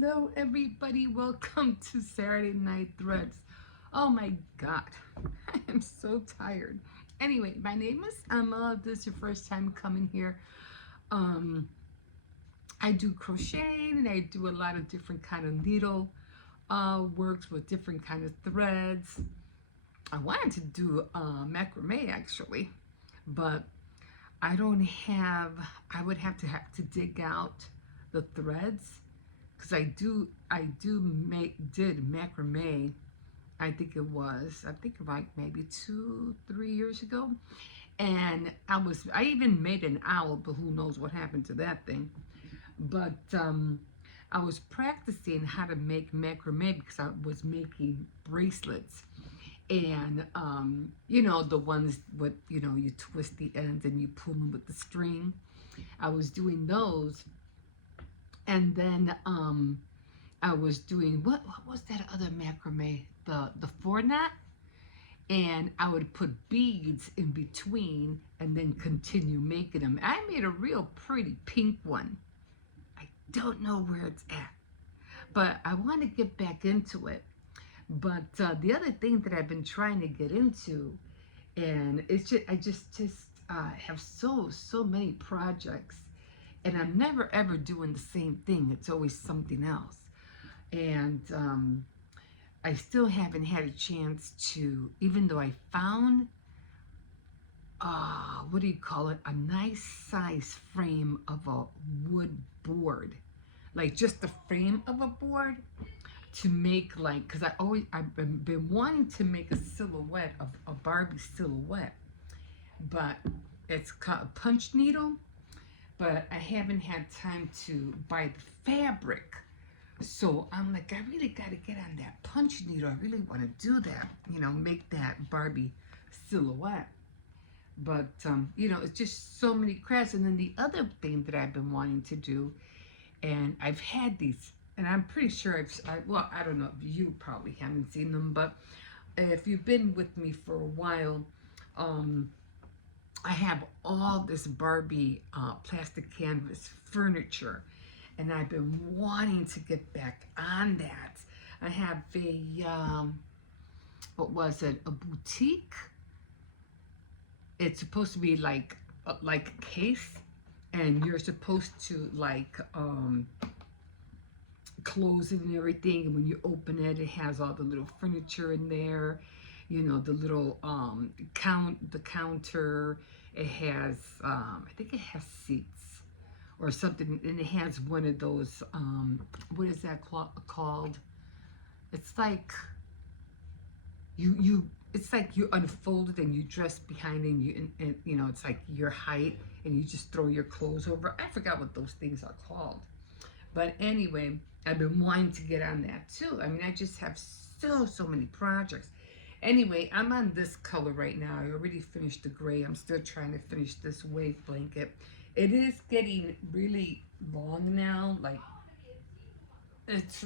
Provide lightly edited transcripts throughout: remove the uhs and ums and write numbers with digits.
Hello, everybody. Welcome to Saturday Night Threads. Oh my God, I am so tired. Anyway, my name is Emma. If this is your first time coming here. Um, I do crocheting and I do a lot of different kind of needle works with different kind of threads. I wanted to do macrame actually, but I don't have. I would have to dig out the threads because did macrame. I think like maybe 2-3 years ago, and I even made an owl, but who knows what happened to that thing. But I was practicing how to make macrame because I was making bracelets, and the ones with you twist the ends and you pull them with the string. I was doing those, and then I was doing what was that other macrame? The four knot, and I would put beads in between and then continue making them. I made a real pretty pink one. I don't know where it's at, but I want to get back into it. But the other thing that I've been trying to get into, and it's just I just have so many projects, and I'm never ever doing the same thing. It's always something else, and I still haven't had a chance to, even though I found, what do you call it, a nice size frame of a wood board, like just the frame of a board to make, like, because I've been wanting to make a silhouette of a Barbie silhouette, but it's called a punch needle, but I haven't had time to buy the fabric. So I'm like, I really got to get on that punch needle. I really want to do that, make that Barbie silhouette. But, it's just so many crafts. And then the other thing that I've been wanting to do, and I've had these, and I'm pretty sure well, I don't know, you probably haven't seen them, but if you've been with me for a while, I have all this Barbie plastic canvas furniture, and I've been wanting to get back on that. I have what was it, a boutique. It's supposed to be like a case, and you're supposed to like close it and everything, and when you open it, it has all the little furniture in there, the little the counter. It has I think it has seats or something, and it has one of those what is that called? It's like it's like you unfold it and you dress behind it, and it's like your height, and you just throw your clothes over. I forgot what those things are called. But anyway, I've been wanting to get on that too. I mean, I just have so many projects. Anyway, I'm on this color right now. I already finished the gray. I'm still trying to finish this wave blanket. It is getting really long now. Like, it's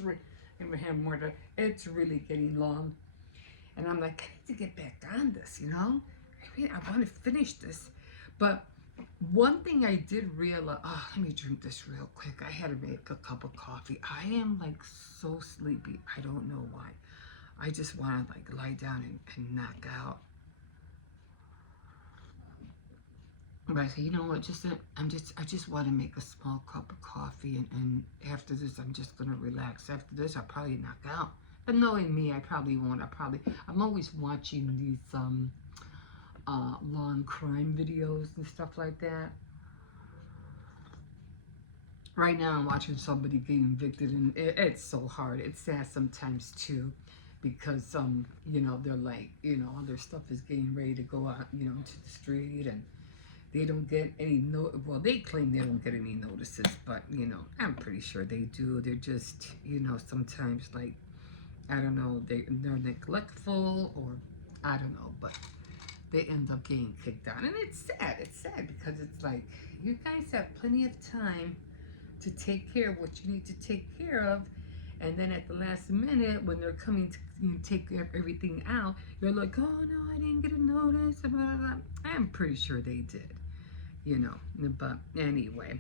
really getting long. And I'm like, I need to get back on this, I want to finish this. But one thing I did realize, let me drink this real quick. I had to make a cup of coffee. I am like so sleepy. I don't know why. I just want to like lie down and knock out. But I said, you know what? I just want to make a small cup of coffee, and after this, I'm just gonna relax. After this, I'll probably knock out. But knowing me, I probably won't. I'm always watching these long crime videos and stuff like that. Right now, I'm watching somebody getting evicted, and it's so hard. It's sad sometimes too, because they're like, all their stuff is getting ready to go out, into the street, and they don't get any well, they claim they don't get any notices, but I'm pretty sure they do. They're just, sometimes, like, I don't know, they're neglectful, or I don't know, but they end up getting kicked out. And it's sad because it's like, you guys have plenty of time to take care of what you need to take care of, and then at the last minute, when they're coming to take everything out, you're like, oh no, I didn't get a notice, blah, blah, blah. I'm pretty sure they did, but anyway.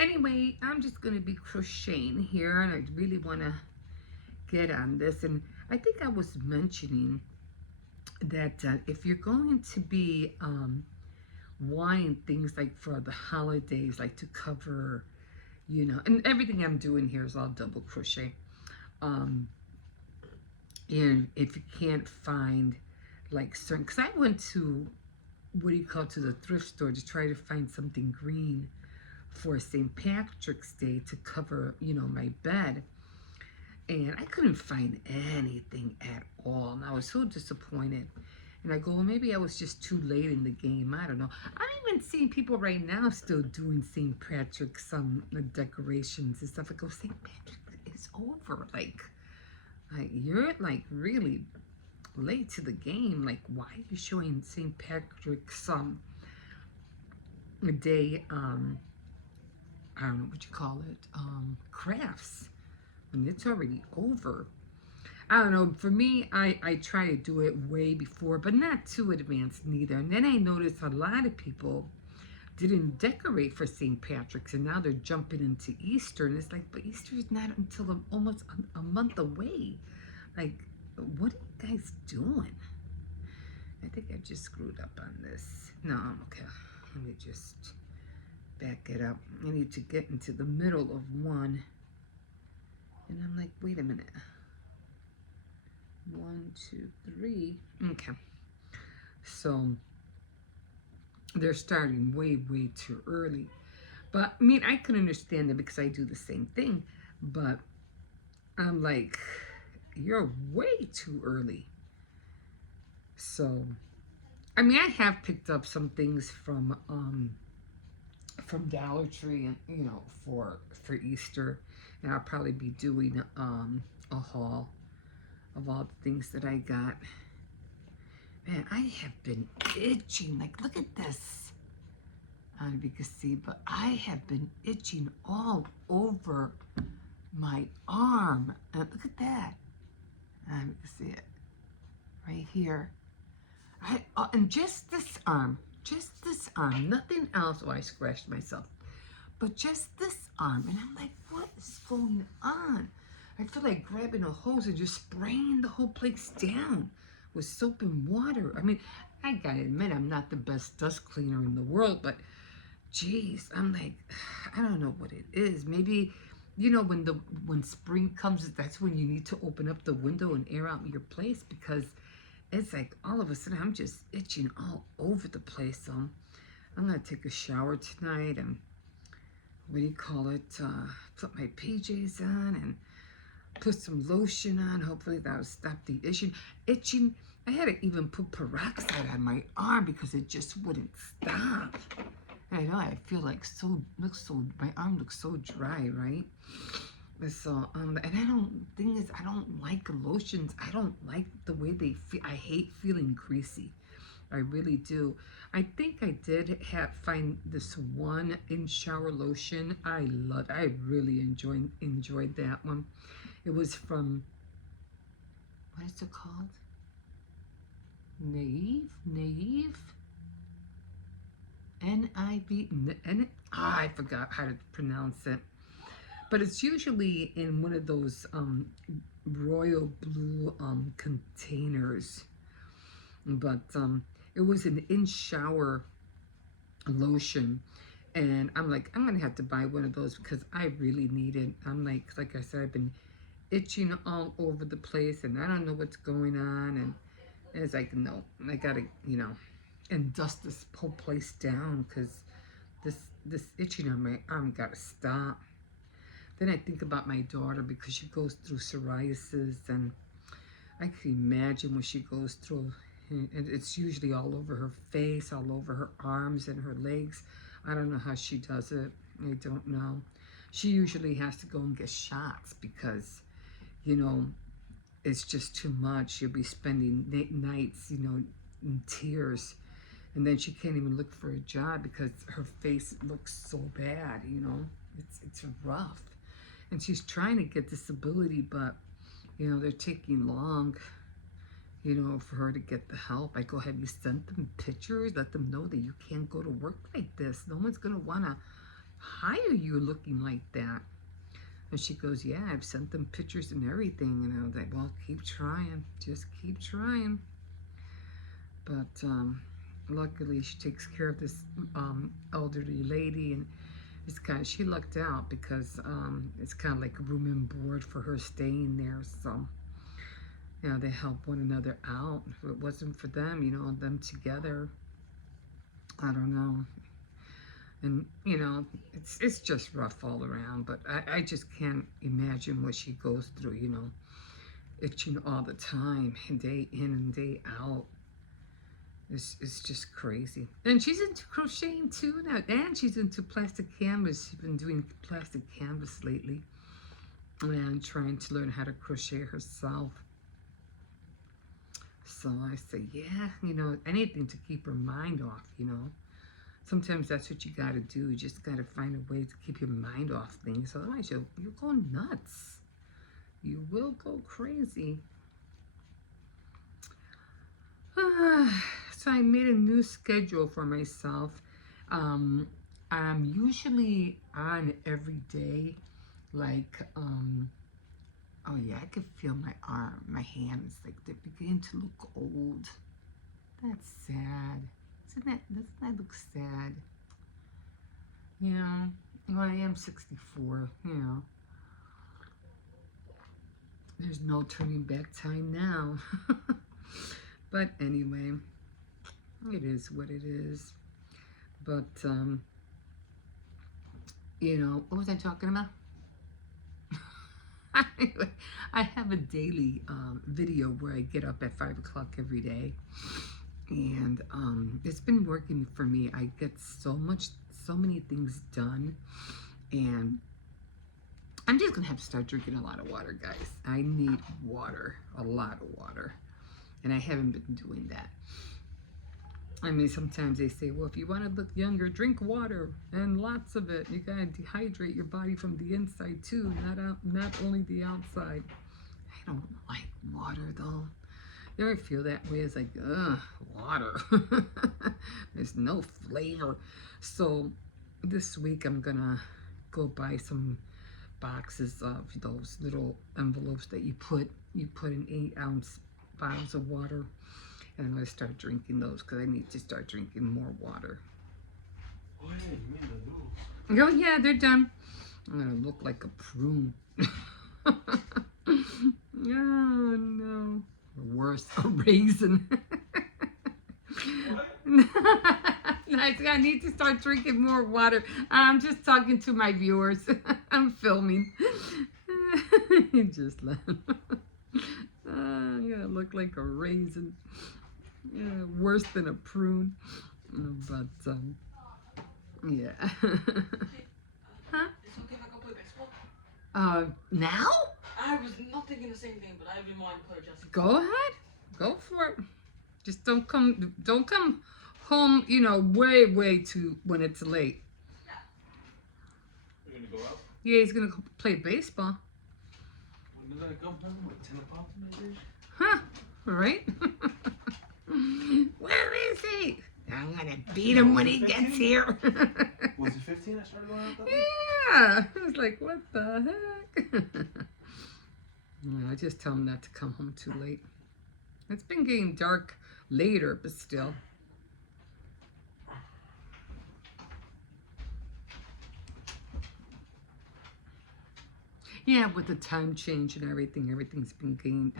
Anyway, I'm just going to be crocheting here, and I really want to get on this. And I think I was mentioning that if you're going to be wanting things like for the holidays, like to cover, you know, and everything I'm doing here is all double crochet. Um, and if you can't find like certain, because I went to, what do you call it, to the thrift store to try to find something green for St. Patrick's Day to cover, you know, my bed. And I couldn't find anything at all. And I was so disappointed. And I go, well, maybe I was just too late in the game. I don't know. I'm even seeing people right now still doing St. Patrick's decorations and stuff. I go, St. Patrick is over. Like you're like really late to the game. Like, why are you showing St. Patrick's Day? I don't know what you call it. Crafts. And it's already over. I don't know. For me, I try to do it way before, but not too advanced neither. And then I noticed a lot of people didn't decorate for St. Patrick's, and now they're jumping into Easter. And it's like, but Easter is not until almost a month away. Like, what are you guys doing? I think I just screwed up on this. No, I'm okay. Let me just back it up. I need to get into the middle of one. And I'm like, wait a minute. 1, 2, 3. Okay. So they're starting way too early. But I mean, I can understand it because I do the same thing. But I'm like, you're way too early. So, I mean, I have picked up some things from Dollar Tree, and you know, for Easter, and I'll probably be doing a haul of all the things that I got. Man, I have been itching. Like, look at this. I don't know if you can see, but I have been itching all over my arm. And look at that. I don't know if you can see it right here. And just this arm, nothing else. Oh, I scratched myself. But just this arm. And I'm like, what is going on? I feel like grabbing a hose and just spraying the whole place down with soap and water. I mean, I gotta admit, I'm not the best dust cleaner in the world, but geez, I'm like, I don't know what it is. Maybe, you know, when spring comes, that's when you need to open up the window and air out your place, because it's like all of a sudden I'm just itching all over the place. So I'm gonna take a shower tonight and what do you call it? Put my PJs on and put some lotion on. Hopefully that'll stop the itching. I had to even put peroxide on my arm because it just wouldn't stop. And I know I feel like my arm looks so dry, right? So and I don't like lotions. I don't like the way they feel. I hate feeling greasy. I really do. I think I did find this one in shower lotion. I really enjoyed that one. It was from, what is it called? Naive? N-I-V, I forgot how to pronounce it. But it's usually in one of those royal blue containers. But it was an in-shower lotion. And I'm like, I'm going to have to buy one of those because I really need it. I'm like I said, I've been itching all over the place and I don't know what's going on. And it's like, no, I got to, you know, and dust this whole place down because this itching on my arm got to stop. Then I think about my daughter because she goes through psoriasis, and I can imagine what she goes through. And it's usually all over her face, all over her arms and her legs. I don't know how she does it. I don't know. She usually has to go and get shots because, you know, it's just too much. She'll be spending nights, you know, in tears. And then she can't even look for a job because her face looks so bad, you know. It's rough. And she's trying to get disability, but, you know, they're taking long, you know, for her to get the help. I go, have you sent them pictures? Let them know that you can't go to work like this. No one's going to want to How are you looking like that? And she goes, yeah, I've sent them pictures and everything. And I was like, well, keep trying. Just keep trying. But luckily, she takes care of this elderly lady. And it's kind of, she lucked out because it's kind of like room and board for her staying there. So, you know, they help one another out. If it wasn't for them, you know, them together, I don't know. And, you know, it's just rough all around. But I just can't imagine what she goes through, you know, itching all the time, day in and day out. It's just crazy. And she's into crocheting too now. And she's into plastic canvas. She's been doing plastic canvas lately. And trying to learn how to crochet herself. So I say, yeah, you know, anything to keep her mind off, you know. Sometimes that's what you got to do. You just got to find a way to keep your mind off things. Otherwise, you'll go nuts. You will go crazy. So I made a new schedule for myself. I'm usually on every day. Like, oh yeah, I could feel my arm, my hands, like they're beginning to look old. That's sad. Doesn't that look sad? You know, well, I am 64, you know. There's no turning back time now. But anyway, it is what it is. But, you know, what was I talking about? Anyway, I have a daily video where I get up at 5 o'clock every day. And it's been working for me. I get so many things done. And I'm just going to have to start drinking a lot of water, guys. I need water, a lot of water. And I haven't been doing that. I mean, sometimes they say, well, if you want to look younger, drink water and lots of it. You got to dehydrate your body from the inside too, not only the outside. I don't like water though. You ever feel that way? It's like, ugh, water. There's no flavor. So this week I'm gonna go buy some boxes of those little envelopes that you put in 8-ounce bottles of water. And I'm going to start drinking those because I need to start drinking more water. Oh, yeah, you mean the noodles. Oh, yeah, they're done. I'm going to look like a prune. Oh, no. Or worse, a raisin. I need to start drinking more water. I'm just talking to my viewers. I'm filming. Just laugh. I'm going to look like a raisin. Yeah, worse than a prune, but yeah. Huh? It's okay if I go play baseball? Now? I was not thinking the same thing, but I've been wanting to play just. Go ahead, go for it. Just don't come home, you know, way too when it's late. You're gonna go out? Yeah, he's gonna go play baseball. When did I come home? Like 10 o'clock maybe? Huh? Right? Where is he? I'm gonna beat him when he gets here. Was it 15 I started going out that way? Yeah. I was like, what the heck? Yeah, I just tell him not to come home too late. It's been getting dark later, but still. Yeah, with the time change and everything, everything's been getting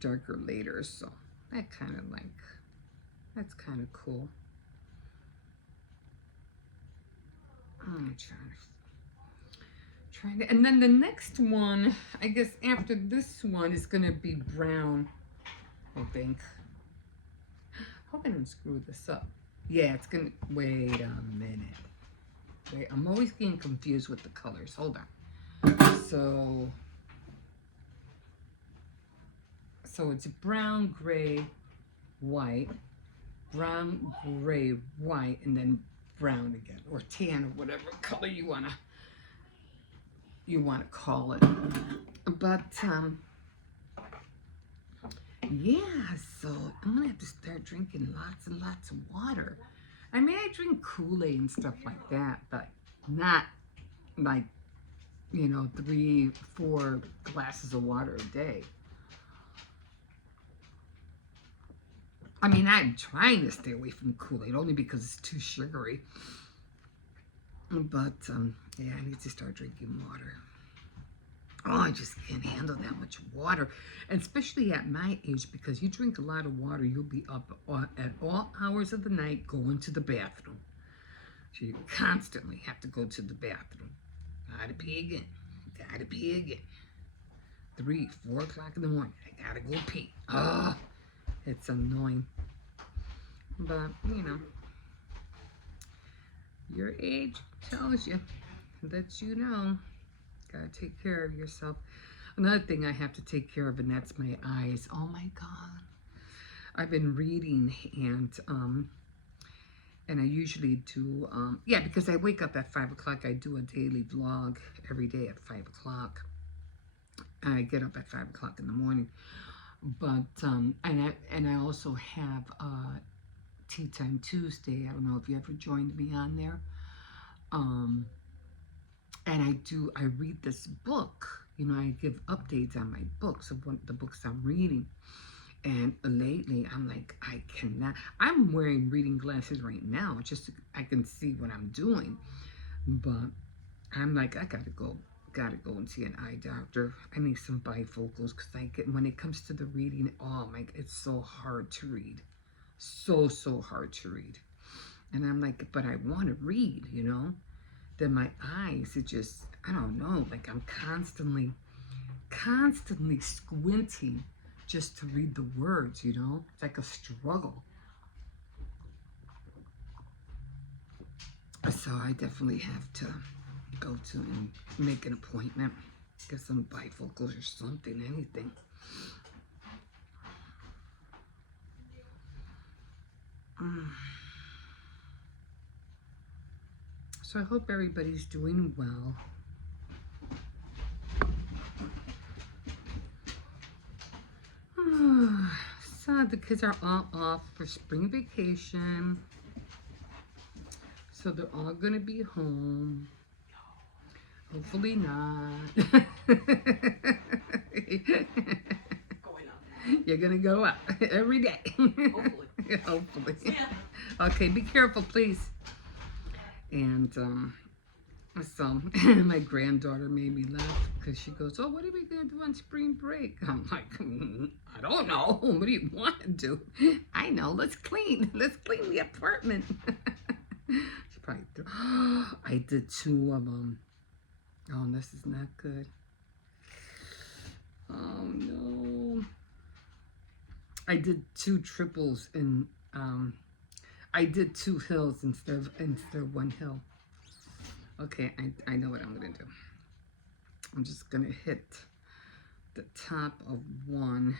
darker later, so that kind of like, that's kind of cool. I'm trying to, and then the next one, I guess after this one is gonna be brown, I think. Hope I didn't screw this up. Yeah, it's gonna, wait a minute. Wait, I'm always getting confused with the colors. Hold on. So it's brown, gray, white, brown, gray, white, and then brown again, or tan, or whatever color you wanna call it. But yeah, so I'm gonna have to start drinking lots and lots of water. I mean, I drink Kool-Aid and stuff like that, but not like, 3, 4 glasses of water a day. I mean, I'm trying to stay away from Kool-Aid only because it's too sugary. But, yeah, I need to start drinking water. Oh, I just can't handle that much water. And especially at my age, because you drink a lot of water, you'll be up at all hours of the night going to the bathroom. So you constantly have to go to the bathroom. Gotta pee again. Gotta pee again. 3, 4 o'clock in the morning. I gotta go pee. Oh, it's annoying. But, your age tells you that gotta take care of yourself. Another thing I have to take care of, and that's my eyes. Oh my God. I've been reading, and I usually do, because I wake up at 5 o'clock. I do a daily vlog every day at 5 o'clock. I get up at 5 o'clock in the morning. But, and I also have Tea Time Tuesday. I don't know if you ever joined me on there. And I read this book. I give updates on my books of what the books I'm reading. And lately, I'm like, I cannot. I'm wearing reading glasses right now, just so I can see what I'm doing. But I'm like, I gotta go and see an eye doctor. I need some bifocals because when it comes to the reading, oh my, it's so hard to read, so hard to read. And I'm like, but I want to read, Then my eyes, it just, I don't know, like I'm constantly squinting just to read the words, It's like a struggle. So I definitely have to go to and make an appointment, get some bifocals or something, anything. So I hope everybody's doing well. So the kids are all off for spring vacation. So they're all gonna be home. Hopefully not. Going up. You're gonna go up every day. Hopefully. Hopefully. Yeah. Okay, be careful, please. And so my granddaughter made me laugh because she goes, "Oh, what are we gonna do on spring break?" I'm like, I don't know. What do you want to do? I know. Let's clean the apartment. She probably I did 2 of them. Oh, this is not good. Oh no. I did 2 triples and I did 2 hills instead of 1 hill. Okay, I know what I'm gonna do. I'm just gonna hit the top of 1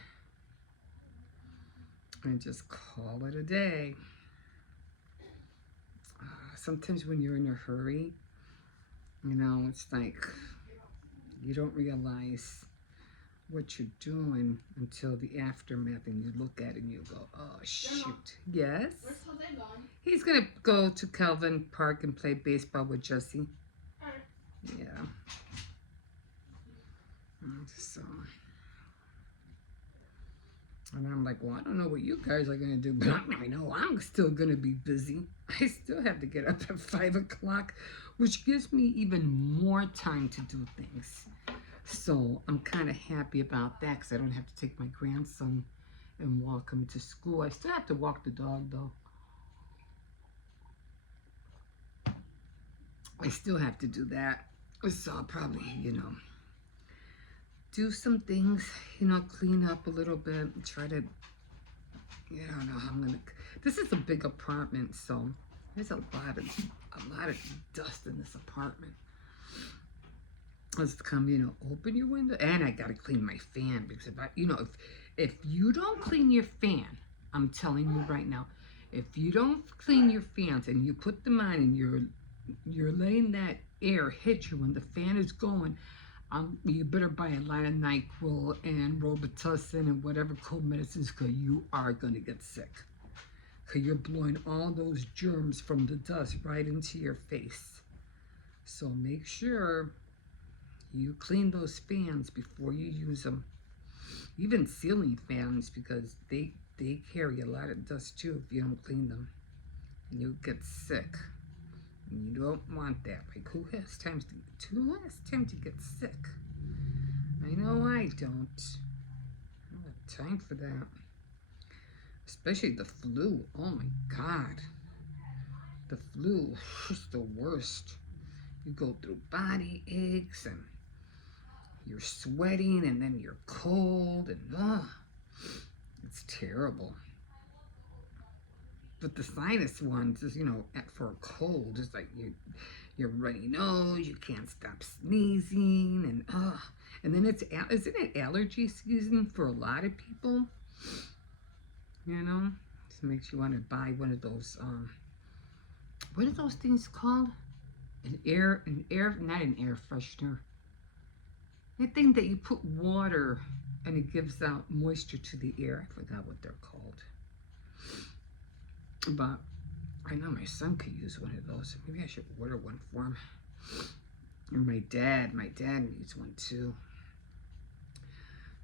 and just call it a day. Sometimes when you're in a hurry, it's like you don't realize what you're doing until the aftermath, and you look at it and you go, oh shoot. Yes? Where's Jose gone? He's gonna go to Calvin Park and play baseball with Jesse. Yeah. So, and I'm like, well, I don't know what you guys are gonna do, but I know I'm still gonna be busy. I still have to get up at 5 o'clock, which gives me even more time to do things. So I'm kind of happy about that because I don't have to take my grandson and walk him to school. I still have to walk the dog though. I still have to do that. So I'll probably, do some things, clean up a little bit, try to, I don't know how I'm gonna. This is a big apartment, so there's a lot of dust in this apartment. Let's come, open your window, and I gotta clean my fan because if you don't clean your fan, I'm telling you right now, if you don't clean your fans and you put them on and you're letting that air hit you when the fan is going, you better buy a lot of NyQuil and Robitussin and whatever cold medicines because you are gonna get sick. Because you're blowing all those germs from the dust right into your face. So make sure you clean those fans before you use them. Even ceiling fans, because they carry a lot of dust too if you don't clean them. And you'll get sick. And you don't want that. Like, who has time to get sick? I know I don't. I don't have time for that. Especially the flu. Oh my God. The flu is the worst. You go through body aches and you're sweating and then you're cold and it's terrible. But the sinus ones is, for a cold, it's like you're runny nose, you can't stop sneezing, and then isn't it allergy season for a lot of people? Just makes you want to buy one of those. What are those things called? Not an air freshener. The thing that you put water and it gives out moisture to the air. I forgot what they're called. But I know my son could use one of those. Maybe I should order one for him. And my dad needs one too.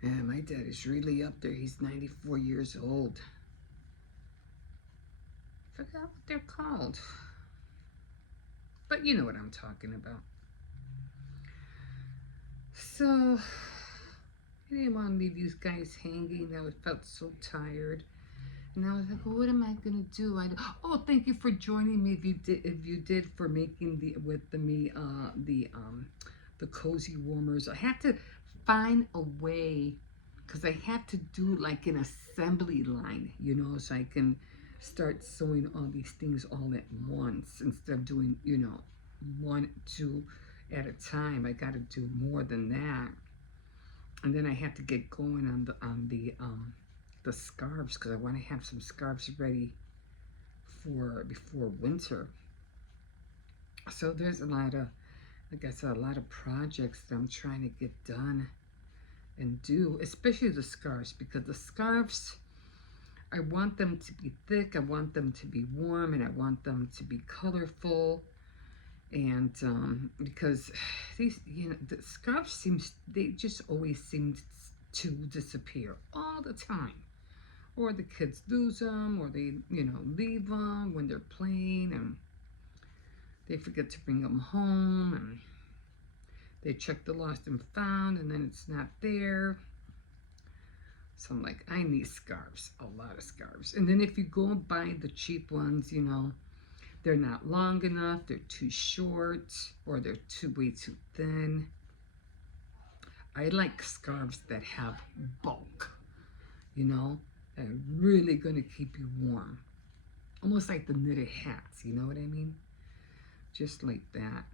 Yeah, my dad is really up there. He's 94 years old. I forgot what they're called. But you know what I'm talking about. So, I didn't want to leave you guys hanging. I felt so tired. And I was like, well, what am I gonna do? Thank you for joining me. If you did for making the cozy warmers. I had to find a way because I have to do like an assembly line, so I can start sewing all these things all at once instead of doing, 1, 2 at a time. I got to do more than that, and then I have to get going on the scarves because I want to have some scarves ready for before winter. So there's a lot of, like I said, a lot of projects that I'm trying to get done and do, especially the scarves, because the scarves, I want them to be thick, I want them to be warm, and I want them to be colorful. And because these, the scarves they just always seem to disappear all the time. Or the kids lose them, or they, leave them when they're playing, and they forget to bring them home, and they check the lost and found, and then it's not there. So I'm like, I need scarves, a lot of scarves. And then if you go and buy the cheap ones, they're not long enough, they're too short, or they're way too thin. I like scarves that have bulk, that are really going to keep you warm. Almost like the knitted hats, you know what I mean? Just like that.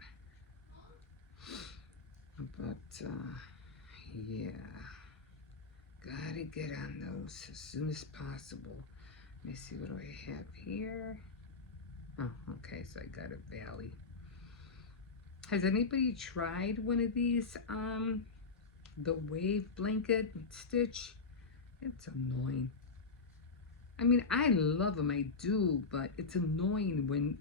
But, yeah. Gotta get on those as soon as possible. Let me see, what do I have here? Oh, okay, so I got a valley. Has anybody tried one of these, the wave blanket stitch? It's annoying. I mean, I love them, I do, but it's annoying when,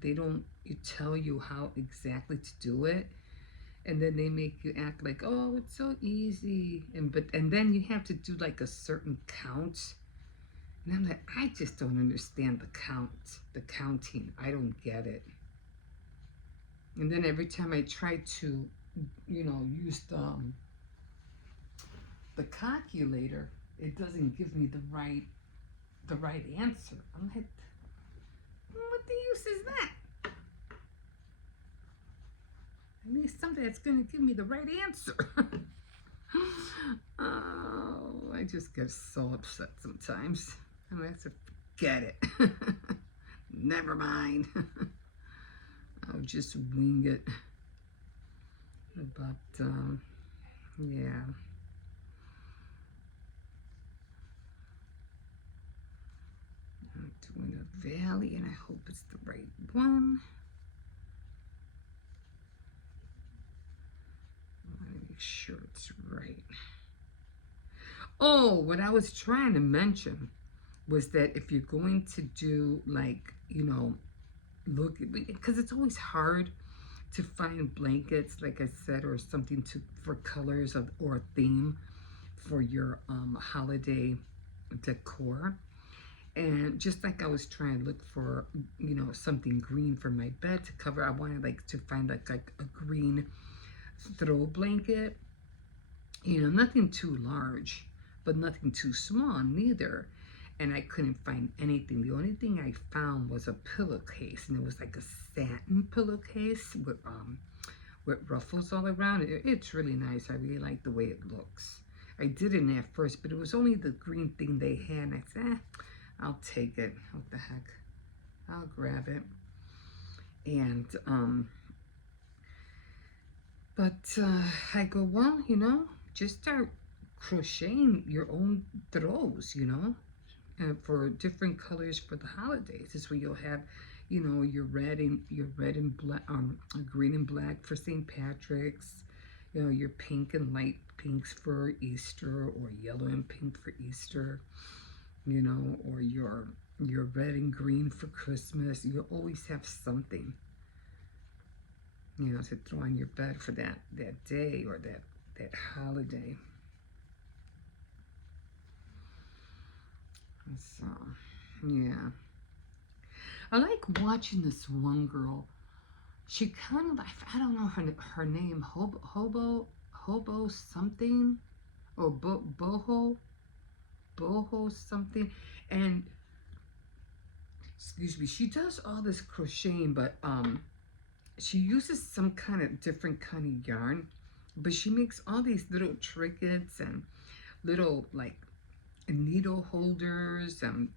they don't tell you how exactly to do it. And then they make you act like, oh, it's so easy. And then you have to do like a certain count. And I'm like, I just don't understand the counting. I don't get it. And then every time I try to, use the calculator, it doesn't give me the right answer. I'm like, what the use is that? I need something that's going to give me the right answer. Oh, I just get so upset sometimes. And I have to forget it. Never mind. I'll just wing it. But, yeah. I'm doing a valley, and I hope it's the right one. Make sure it's right. Oh, what I was trying to mention was that if you're going to do like, look, because it's always hard to find blankets, like I said, or something to for colors of, or a theme for your holiday decor. And just like I was trying to look for, something green for my bed to cover, I wanted like to find like a green throw blanket. Nothing too large, but nothing too small neither. And I couldn't find anything. The only thing I found was a pillowcase, and it was like a satin pillowcase with ruffles all around it. It's really nice. I really like the way it looks. I didn't at first, but it was only the green thing they had, and I said, I'll take it. What the heck? I'll grab it. And I go, well, just start crocheting your own throws, for different colors for the holidays. This way you'll have, your red and black, green and black for St. Patrick's, your pink and light pinks for Easter, or yellow and pink for Easter, or your red and green for Christmas. You'll always have something, to throw on your bed for that day or that holiday. So, yeah. I like watching this one girl. She kind of, I don't know her name, Hobo something, or Boho something. And, excuse me, she does all this crocheting, but she uses some kind of different kind of yarn, but she makes all these little trinkets and little like needle holders and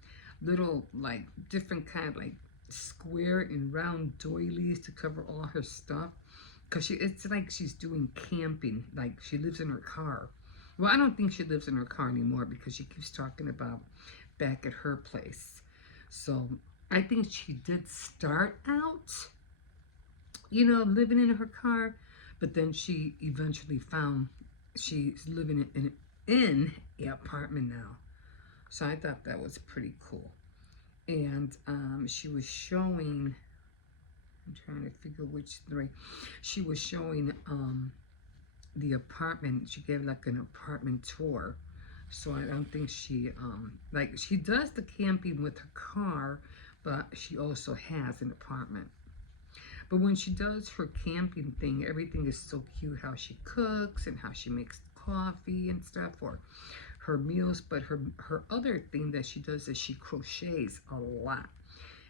little like different kind of like square and round doilies to cover all her stuff, because it's like she's doing camping, like she lives in her car. Well, I don't think she lives in her car anymore, because she keeps talking about back at her place. So I think she did start out, living in her car, but then she eventually found she's living in an apartment now. So I thought that was pretty cool. And she was showing, I'm trying to figure which three, she was showing the apartment. She gave like an apartment tour. So I don't think she, like she does the camping with her car, but she also has an apartment. But when she does her camping thing, everything is so cute, how she cooks and how she makes coffee and stuff, or her meals. But her other thing that she does is she crochets a lot.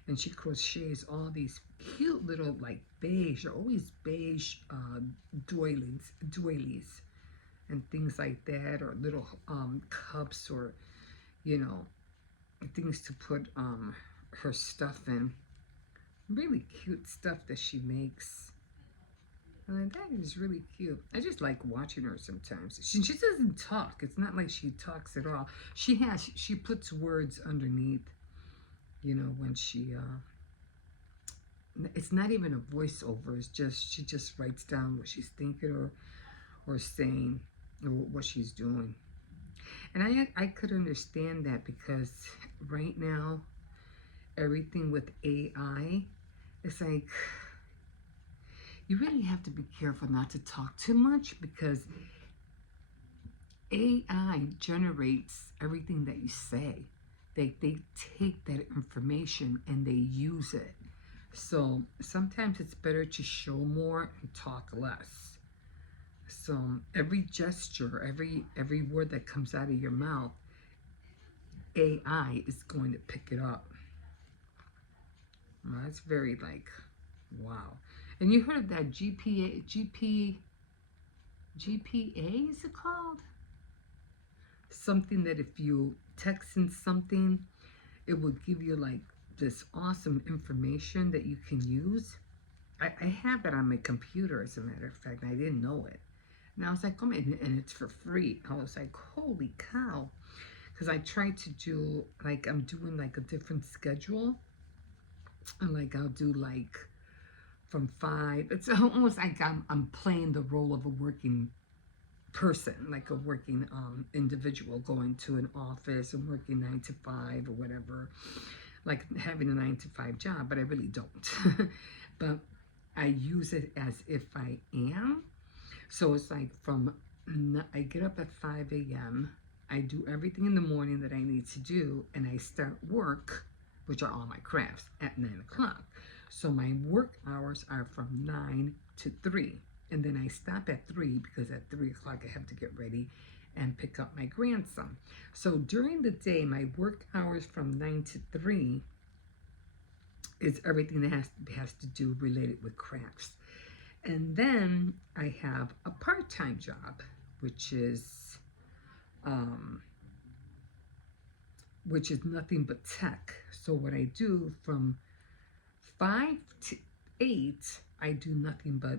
And she crochets all these cute little like beige, or always beige doilies and things like that, or little cups, or things to put her stuff in. Really cute stuff that she makes. And that is really cute. I just like watching her sometimes. She doesn't talk. It's not like she talks at all. She puts words underneath, when she, it's not even a voiceover. It's just, she just writes down what she's thinking or saying, or what she's doing. And I could understand that, because right now, everything with AI, it's like, you really have to be careful not to talk too much, because AI generates everything that you say. They take that information and they use it. So sometimes it's better to show more and talk less. So every gesture, every word that comes out of your mouth, AI is going to pick it up. Well, that's very like, wow. And you heard of that GPA, is it called? Something that if you text in something, it will give you like this awesome information that you can use. I have that on my computer, as a matter of fact. I didn't know it. And I was like, oh, and it's for free. I was like, holy cow. Because I tried to do, like, I'm doing like a different schedule. And like, I'll do like from 5. It's almost like I'm playing the role of a working person, like a working individual, going to an office and working 9 to 5 or whatever, like having a 9 to 5 job, but I really don't. But I use it as if I am. So it's like I get up at 5 a.m. I do everything in the morning that I need to do, and I start work, which are all my crafts, at 9 o'clock. So my work hours are from 9 to 3. And then I stop at 3 because at 3 o'clock I have to get ready and pick up my grandson. So during the day, my work hours from 9 to 3 is everything that has to do related with crafts. And then I have a part-time job, which is um, nothing but tech. So what I do from 5 to 8, I do nothing but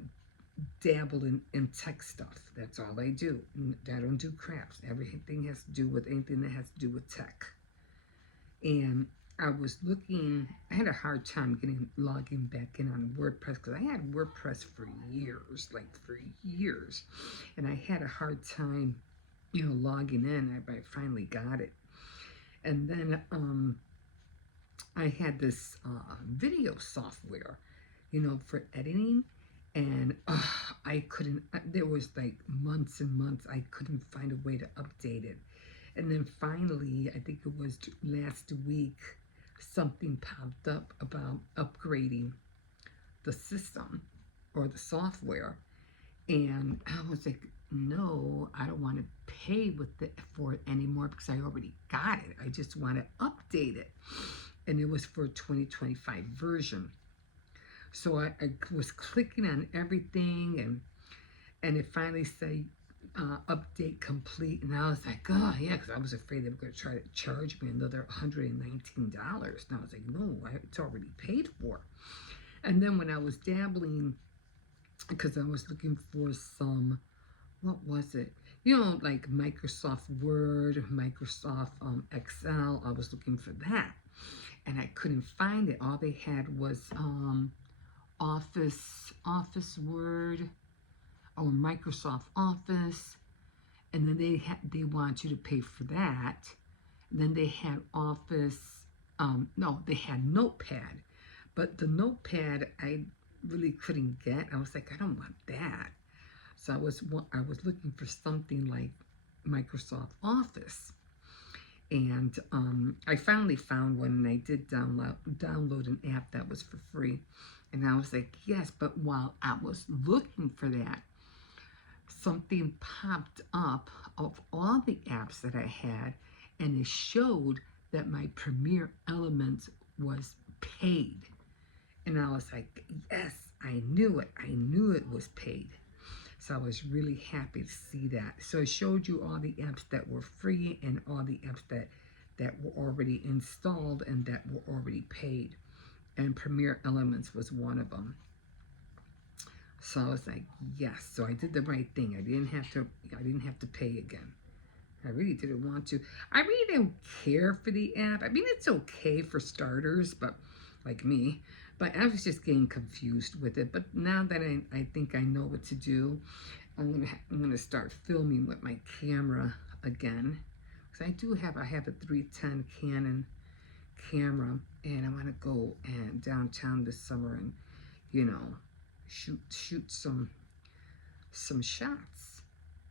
dabble in tech stuff. That's all I do. I don't do crafts. Everything has to do with anything that has to do with tech. And I was looking, I had a hard time logging back in on WordPress because I had WordPress for years, and I had a hard time, logging in. I finally got it. And then I had this video software, for editing, and I couldn't, there was like months and months, I couldn't find a way to update it. And then finally, I think it was last week, something popped up about upgrading the system or the software. And I was like, no, I don't want to pay for it anymore because I already got it. I just want to update it. And it was for a 2025 version. So I was clicking on everything, and it finally said update complete, and I was like, oh yeah, because I was afraid they were going to try to charge me another $119, and I was like, no, it's already paid for. And then when I was dabbling, because I was looking for some, what was it, like Microsoft Word, Microsoft Excel, I was looking for that, and I couldn't find it. All they had was Office Word, or Microsoft Office, and then they want you to pay for that. And then they had Office, no, they had Notepad, but the Notepad I really couldn't get. I was like, I don't want that. So I was looking for something like Microsoft Office, and I finally found one, and I did download an app that was for free, and I was like, yes. But while I was looking for that, something popped up of all the apps that I had, and it showed that my Premiere Elements was paid. And I was like, yes, I knew it. I knew it was paid. So I was really happy to see that. So it showed you all the apps that were free and all the apps that were already installed and that were already paid. And Premiere Elements was one of them. So I was like, yes. So I did the right thing. I didn't have to pay again. I really didn't want to. I really don't care for the app. I mean, it's okay for starters, but like me. But I was just getting confused with it. But now that I think I know what to do, I'm gonna start filming with my camera again. Because I have a 310 Canon camera, and I want to go downtown this summer and shoot some shots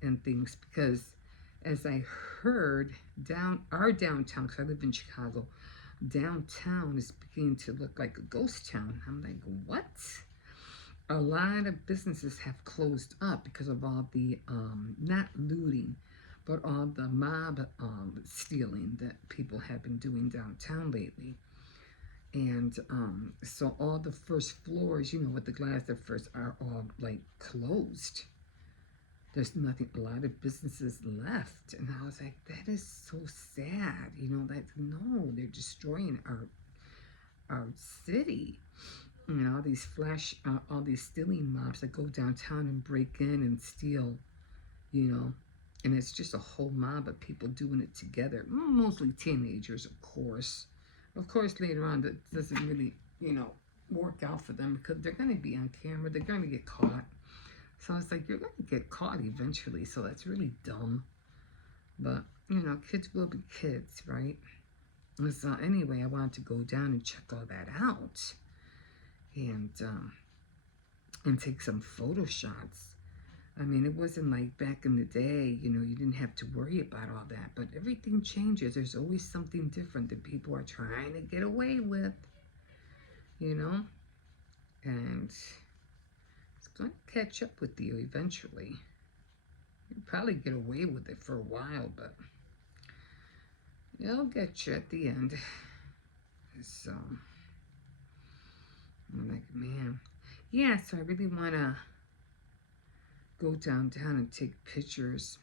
and things, because as I heard, our downtown, because I live in Chicago, downtown is beginning to look like a ghost town. I'm like, what? A lot of businesses have closed up because of all the not looting, but all the mob stealing that people have been doing downtown lately. And so all the first floors, with the glass at first, are all like closed. There's nothing, a lot of businesses left. And I was like, that is so sad. No, they're destroying our city. All these all these stealing mobs that go downtown and break in and steal, and it's just a whole mob of people doing it together. Mostly teenagers, of course. Of course, later on, that doesn't really, work out for them, because they're going to be on camera. They're going to get caught. So it's like, you're going to get caught eventually. So that's really dumb. But, kids will be kids, right? So anyway, I wanted to go down and check all that out. And and take some photo shots. I mean, it wasn't like back in the day, you know, you didn't have to worry about all that. But everything changes. There's always something different that people are trying to get away with, you know, and it's going to catch up with you eventually. You'll probably get away with it for a while, but it'll get you at the end. So, I'm like, man. Yeah, so I really want to go downtown and take pictures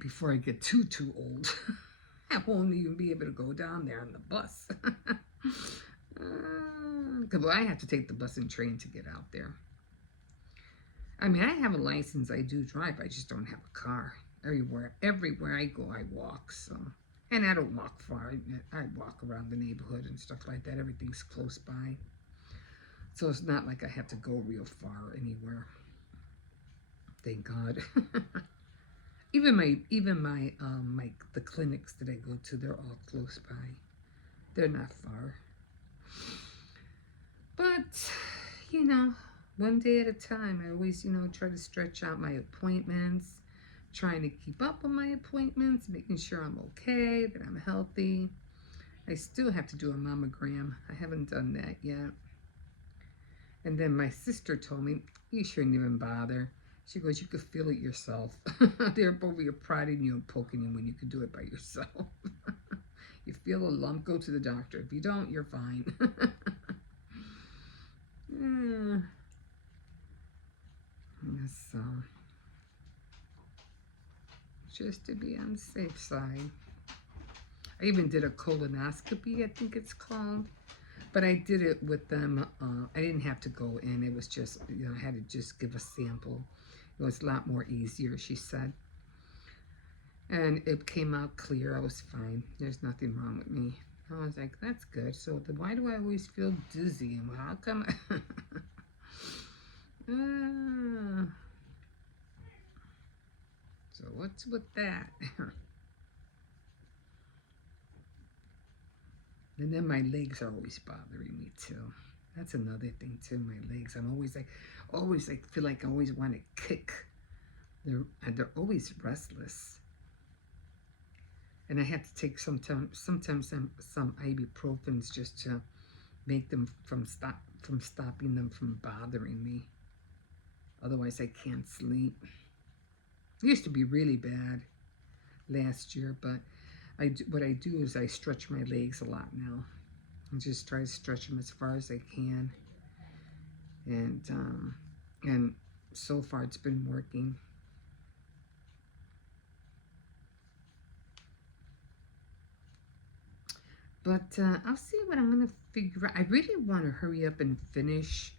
before I get too old. I won't even be able to go down there on the bus. Because I have to take the bus and train to get out there. I mean, I have a license. I do drive. I just don't have a car. Everywhere I go, I walk. So, and I don't walk far. I walk around the neighborhood and stuff like that. Everything's close by. So it's not like I have to go real far anywhere. Thank God. even my the clinics that I go to, they're all close by. They're not far. But, you know, one day at a time. I always, you know, try to stretch out my appointments, trying to keep up on my appointments, making sure I'm okay, that I'm healthy. I still have to do a mammogram. I haven't done that yet. And then my sister told me, you shouldn't even bother. She goes, you could feel it yourself. They're over here prodding you and poking you when you could do it by yourself. You feel a lump, go to the doctor. If you don't, you're fine. Yeah. So, just to be on the safe side. I even did a colonoscopy, I think it's called. But I did it with them. I didn't have to go in. It was just, you know, I had to just give a sample. It was a lot more easier, she said. And it came out clear. I was fine. There's nothing wrong with me. I was like, that's good. So then why do I always feel dizzy? And how come? So what's with that? And then my legs are always bothering me too. That's another thing too, my legs. I'm always like feel like I always want to kick. They're always restless. And I have to take sometimes some ibuprofens just to make them from stopping them from bothering me. Otherwise I can't sleep. It used to be really bad last year, but what I do is I stretch my legs a lot now. I just try to stretch them as far as I can. And so far it's been working. But I'll see what I'm going to figure out. I really want to hurry up and finish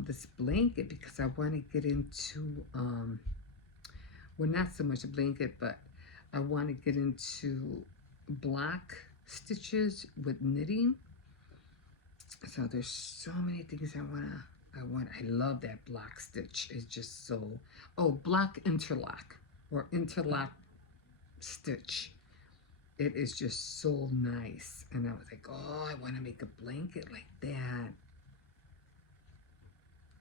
this blanket because I want to get into, well, not so much a blanket, but I want to get into block stitches with knitting. So there's so many things I love that block stitch. It's just so, block interlock or interlock stitch. It is just so nice. And I was like, oh, I want to make a blanket like that.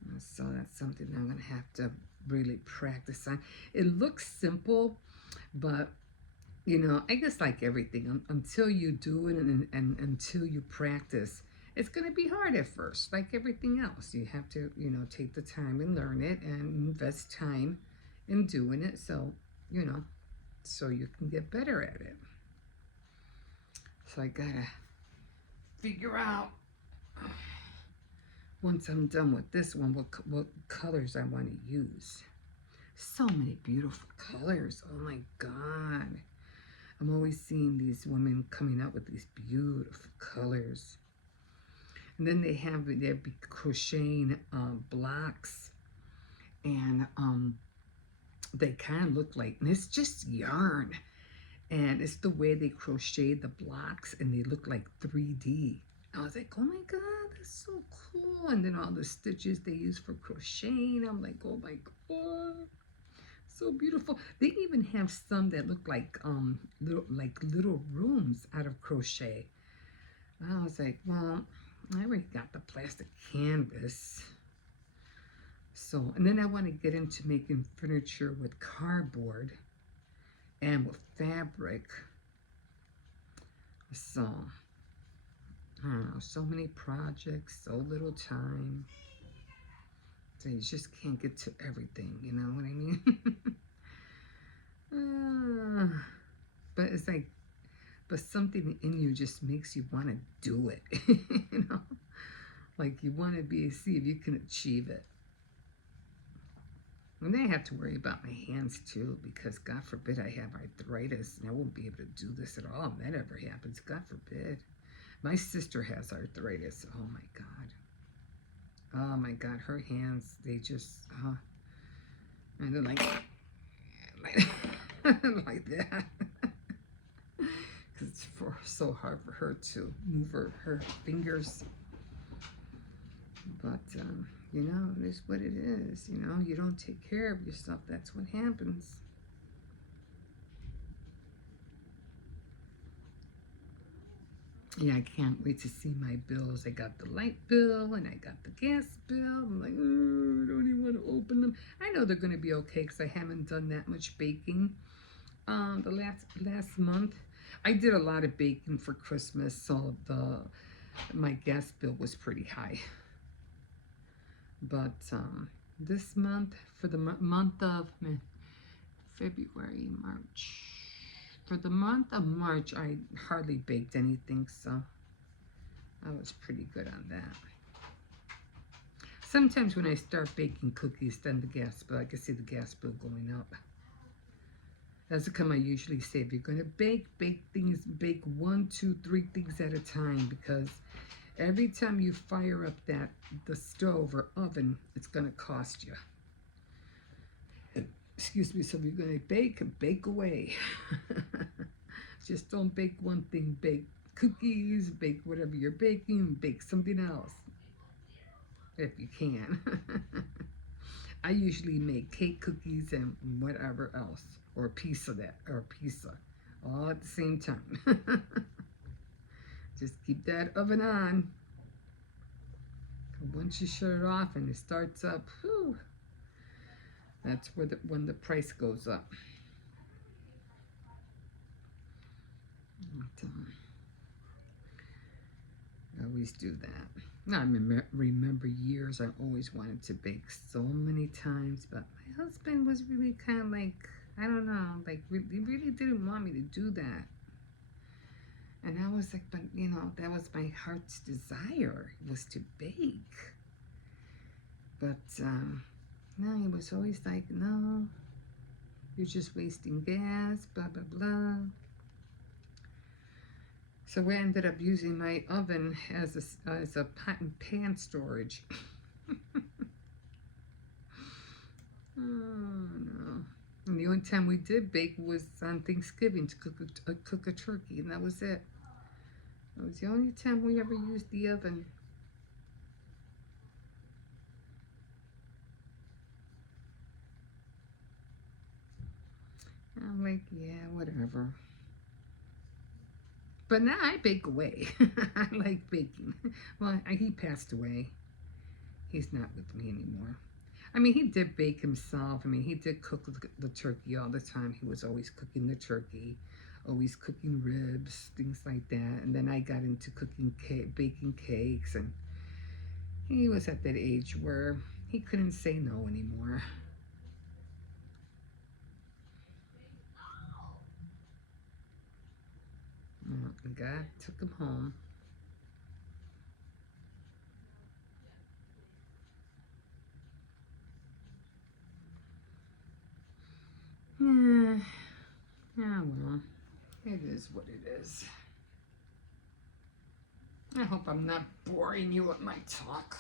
And so that's something I'm going to have to really practice on. It looks simple, but, you know, I guess like everything, until you do it and until you practice, it's going to be hard at first, like everything else. You have to, you know, take the time and learn it and invest time in doing it. So, you know, so you can get better at it. So I gotta figure out once I'm done with this one what colors I want to use. So many beautiful colors. Oh my God. I'm always seeing these women coming out with these beautiful colors. And then they're crocheting blocks, and they kind of look like, and it's just yarn. And it's the way they crochet the blocks, and they look like 3D. I was like, oh my God, that's so cool. And then all the stitches they use for crocheting, I'm like, oh my God, so beautiful. They even have some that look like little rooms out of crochet. I was like, well, I already got the plastic canvas. So, and then I want to get into making furniture with cardboard and with fabric. So, I don't know, so many projects, so little time. So you just can't get to everything, you know what I mean? But it's like, but something in you just makes you want to do it, you know? Like you want to see if you can achieve it. And then I have to worry about my hands too, because God forbid I have arthritis and I won't be able to do this at all. If that ever happens, God forbid. My sister has arthritis. Oh my God. Oh my God, her hands, they just, and they're like like that. Because it's so hard for her to move her fingers. But, you know, it is what it is. You know, you don't take care of yourself, that's what happens. Yeah, I can't wait to see my bills. I got the light bill and I got the gas bill. I'm like, oh, I don't even want to open them. I know they're going to be okay because I haven't done that much baking. The last month, I did a lot of baking for Christmas, so my gas bill was pretty high. But this month, for the month of February, March. For the month of March, I hardly baked anything, so I was pretty good on that. Sometimes when I start baking cookies, then the gas bill, I can see the gas bill going up. That's the time I usually say, if you're going to bake things, bake 1, 2, 3 things at a time, because every time you fire up the stove or oven, it's going to cost you. Excuse me, so if you're going to bake away. Just don't bake one thing. Bake cookies, bake whatever you're baking, bake something else. If you can. I usually make cake, cookies, and whatever else. Or a piece of that, or a pizza. All at the same time. Just keep that oven on. Once you shut it off and it starts up, whew, that's when the price goes up. But, I always do that. I remember years I always wanted to bake so many times, but my husband was really kind of like, I don't know, like he really didn't want me to do that. And I was like, but you know, that was my heart's desire, was to bake. But no, he was always like, no, you're just wasting gas, blah, blah, blah. So we ended up using my oven as a pot and pan storage. Oh, no. And the only time we did bake was on Thanksgiving to cook a turkey, and that was it. That was the only time we ever used the oven. I'm like, yeah, whatever. But now I bake away. I like baking. Well, he passed away. He's not with me anymore. I mean, he did bake himself. I mean, he did cook the turkey all the time. He was always cooking the turkey, always cooking ribs, things like that. And then I got into baking cakes. And he was at that age where he couldn't say no anymore. God took him home. Yeah, well, it is what it is. I hope I'm not boring you with my talk.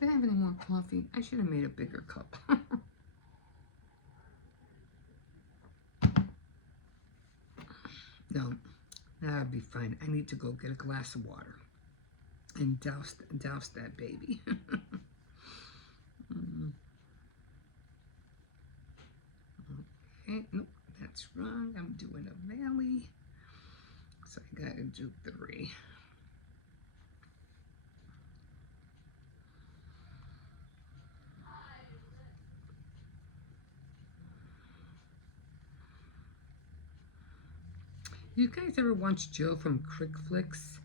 Did I have any more coffee? I should have made a bigger cup. No, that'd be fine. I need to go get a glass of water and douse that baby. Okay, nope, that's wrong. I'm doing a valley. So I gotta do 3. You guys ever watch Jill from Crickflix?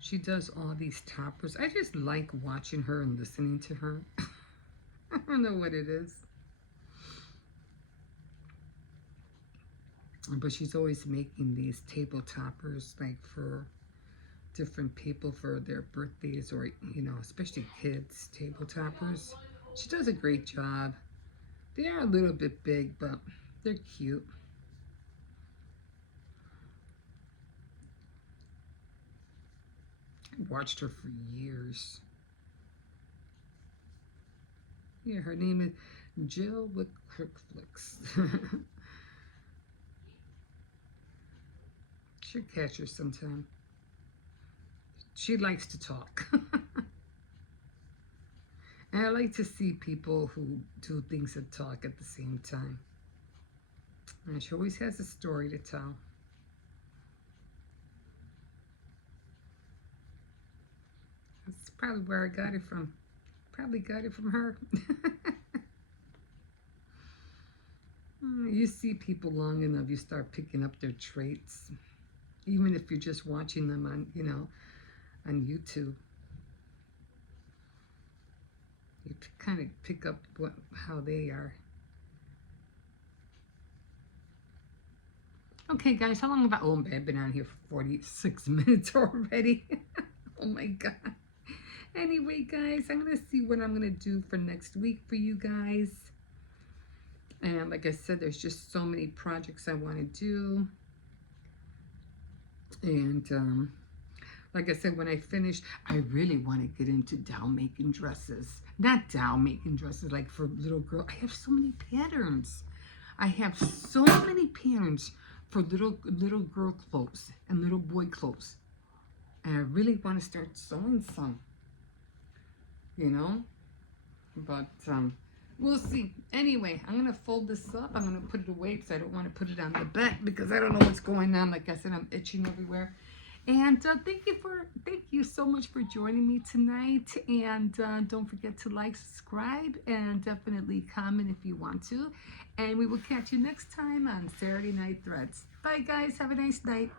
She does all these toppers. I just like watching her and listening to her. I don't know what it is. But she's always making these table toppers like for different people for their birthdays or, you know, especially kids, table toppers. She does a great job. They are a little bit big, but they're cute. I watched her for years. Yeah, her name is Jill with Crickflix. Should catch her sometime. She likes to talk. And I like to see people who do things and talk at the same time. And she always has a story to tell. That's probably where I got it from. Probably got it from her. You see people long enough, you start picking up their traits. Even if you're just watching them on, you know, on YouTube. You kind of pick up how they are. Okay, guys, how long have I? Oh, I've been on here for 46 minutes already. Oh my God. Anyway, guys, I'm going to see what I'm going to do for next week for you guys. And like I said, there's just so many projects I want to do. And like I said, when I finish, I really want to get into doll making dresses. Not doll making dresses, like for little girl. I have so many patterns. I have so many patterns for little girl clothes and little boy clothes. And I really want to start sewing some. You know? But we'll see. Anyway, I'm going to fold this up. I'm going to put it away because I don't want to put it on the back because I don't know what's going on. Like I said, I'm itching everywhere. And thank you so much for joining me tonight. And don't forget to like, subscribe, and definitely comment if you want to. And we will catch you next time on Saturday Night Threads. Bye, guys. Have a nice night.